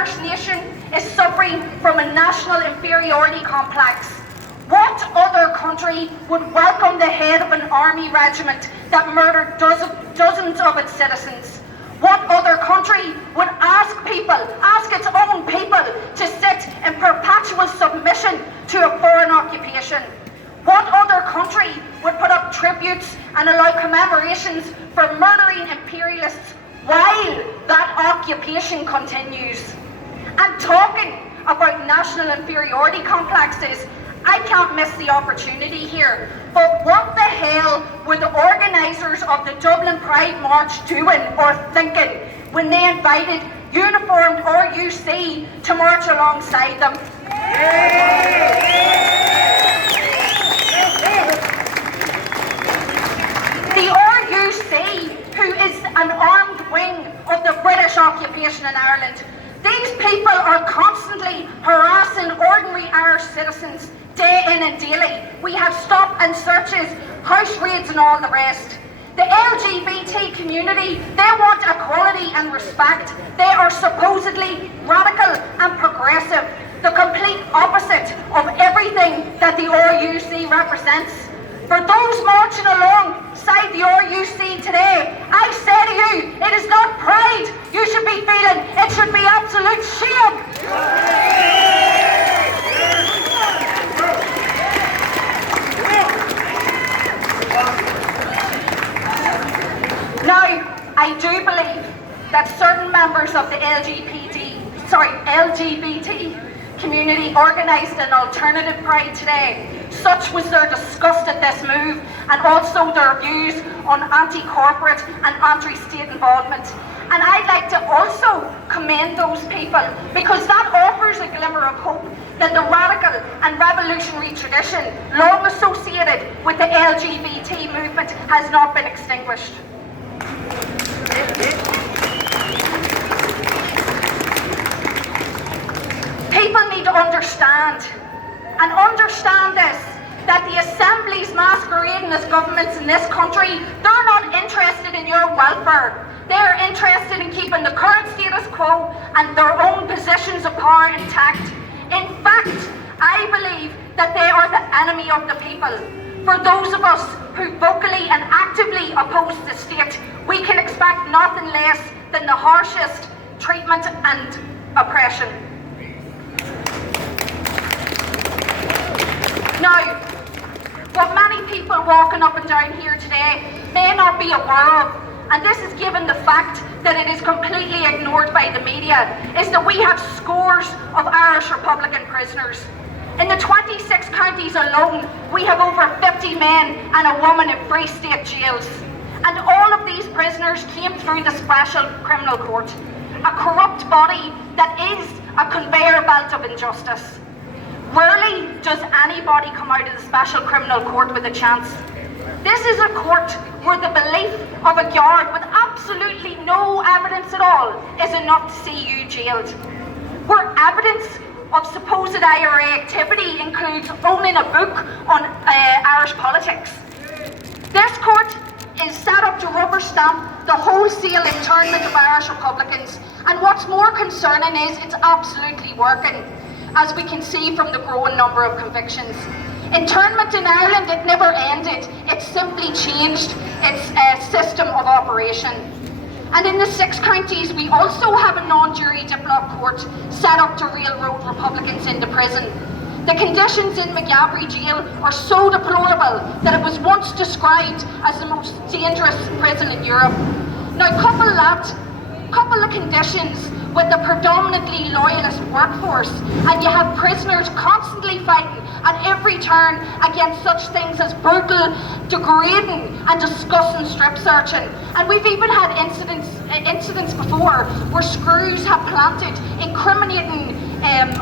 Irish nation is suffering from a national inferiority complex. What other country would welcome the head of an army regiment that murdered dozens of its citizens? What other country would ask its own people, to sit in perpetual submission to a foreign occupation? What other country would put up tributes and allow commemorations for murdering imperialists while that occupation continues? And talking about national inferiority complexes, I can't miss the opportunity here. But what the hell were the organisers of the Dublin Pride March doing or thinking when they invited uniformed RUC to march alongside them? The RUC, who is an armed wing of the British occupation in Ireland, these people are constantly harassing ordinary Irish citizens day in and daily. We have stop and searches, house raids and all the rest. The LGBT community, they want equality and respect. They are supposedly radical and progressive, the complete opposite of everything that the RUC represents. For those marching alongside the RUC today, I say to you, it is not pride you should be feeling, it should be absolute shame. Now, I do believe that certain members of the LGBT community organised an alternative pride today. Such was their disgust at this move, and also their views on anti-corporate and anti-state involvement. And I'd like to also commend those people, because that offers a glimmer of hope that the radical and revolutionary tradition long associated with the LGBT movement has not been extinguished. People need to understand this, that the assemblies masquerading as governments in this country, they're not interested in your welfare. They're interested in keeping the current status quo and their own positions of power intact. In fact, I believe that they are the enemy of the people. For those of us who vocally and actively oppose the state, we can expect nothing less than the harshest treatment and oppression. Now, what many people walking up and down here today may not be aware of, and this is given the fact that it is completely ignored by the media, is that we have scores of Irish Republican prisoners. In the 26 counties alone, we have over 50 men and a woman in Free State jails. And all of these prisoners came through the Special Criminal Court, a corrupt body that is a conveyor belt of injustice. Rarely does anybody come out of the Special Criminal Court with a chance. This is a court where the belief of a guard with absolutely no evidence at all is enough to see you jailed. Where evidence of supposed IRA activity includes owning a book on Irish politics. This court is set up to rubber stamp the wholesale internment of Irish Republicans, and what's more concerning is it's absolutely working, as we can see from the growing number of convictions. Internment in Ireland, it never ended, it simply changed its system of operation. And in the 6 counties, we also have a non-jury diplock court set up to railroad Republicans into prison. The conditions in McGabry jail are so deplorable that it was once described as the most dangerous prison in Europe. Now, couple the conditions with a predominantly loyalist workforce, and you have prisoners constantly fighting at every turn against such things as brutal, degrading and disgusting strip searching. And we've even had incidents before where screws have planted incriminating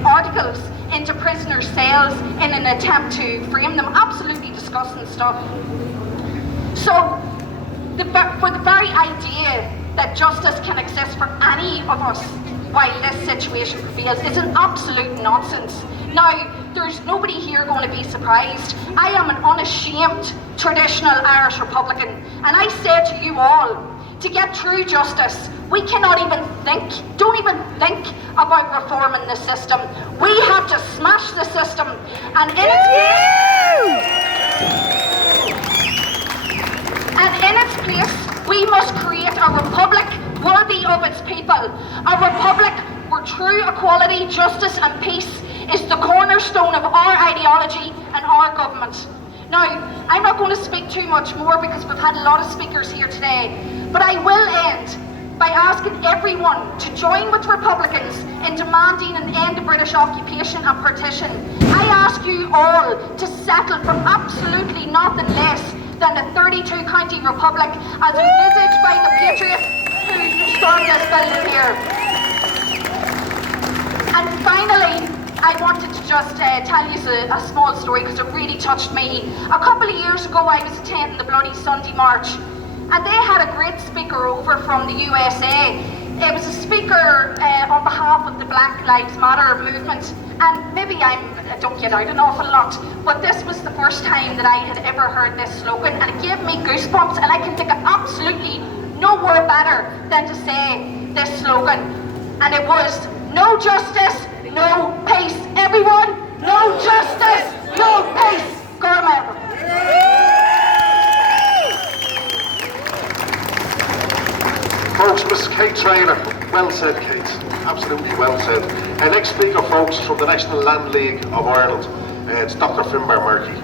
articles into prisoners' cells in an attempt to frame them. Absolutely disgusting stuff. So, for the very idea that justice can exist for any of us while this situation prevails is an absolute nonsense. Now, there's nobody here going to be surprised. I am an unashamed traditional Irish Republican, and I say to you all, to get true justice, we cannot even think, don't even think about reforming the system. We have to smash the system, and in its place, we must create a republic worthy of its people, a republic where true equality, justice and peace is the cornerstone of our ideology and our government. Now, I'm not going to speak too much more because we've had a lot of speakers here today, but I will end by asking everyone to join with Republicans in demanding an end to British occupation and partition. I ask you all to settle for absolutely nothing less than a 32-county republic as envisaged by the patriots who stormed this building here. And finally, I wanted to just tell you a small story because it really touched me. A couple of years ago, I was attending the Bloody Sunday March, and they had a great speaker over from the USA. It was a speaker on behalf of the Black Lives Matter movement, and maybe I don't get out an awful lot, but this was the first time that I had ever heard this slogan, and it gave me goosebumps, and I can think of absolutely no word better than to say this slogan, and it was, no justice, no peace. Everyone, no justice, no peace. Gorma. Folks, Mrs. Kate Traynor, well said, Kate. Absolutely well said. Next speaker, folks, is from the National Land League of Ireland. It's Dr. Finbar Murphy.